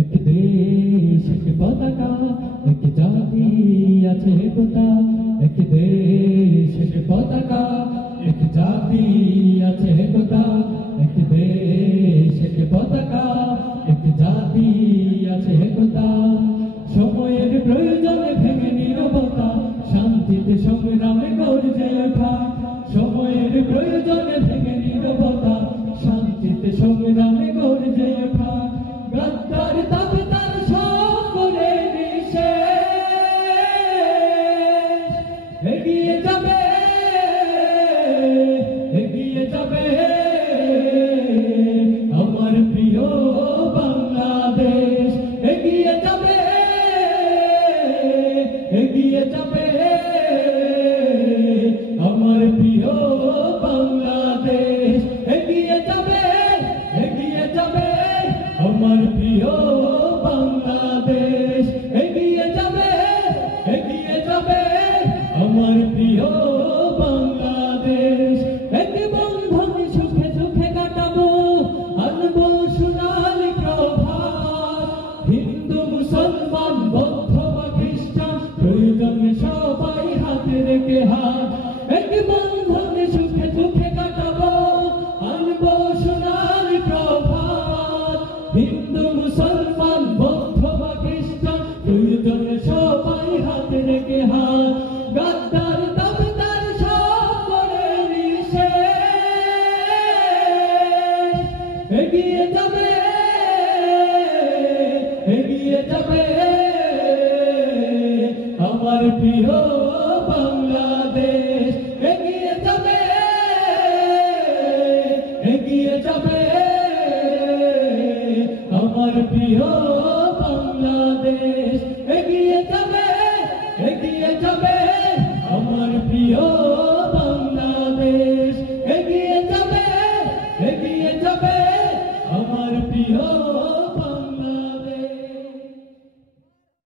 এক দেশ এক পতাকা এক জাতি আছে একতা এক দেশ এক পতাকা এক জাতি আছে একতা এক দেশ এক পতাকা এক জাতি আছে একতা সময়ের প্রয়োজনে ভেঙে নীরবতা শান্তিতে সংগ্রামে গর্জে ওঠা সময়ের প্রয়োজনে ভেঙে নীরবতা শান্তিতে সংগ্রামে গর্জে ওঠা গদ্দার দাবি তার সব করে নিঃশেষ এগিয়ে যাবে আমার প্রিয় বাংলাদেশ এগিয়ে যাবে আমার প্রিয় বাংলাদেশ এগিয়ে যাবে আমার প্রিয় বাংলাদেশ এগিয়ে যাবে আমার প্রিয় বাংলাদেশ এক বন্ধন সুখে সুখে কাটাবো আনবো সোনালি প্রভাত হিন্দু মুসলমান বৌদ্ধ বা খ্রিস্টান প্রয়োজনে সবাই হাতে রেখে হাত এক বন্ধন সুখে সুখে কাটাবো আনবো সোনালি প্রভাত হিন্দু মুসলমান বৌদ্ধ বা খ্রিস্টান প্রয়োজনে সবাই হাতে রেখে হাত গদ্দার দাবিদার সব করে নিঃশেষ এগিয়ে যাবে আমার প্রিয় বাংলাদেশ এগিয়ে যাবে আমার প্রিয় বাংলাদেশ।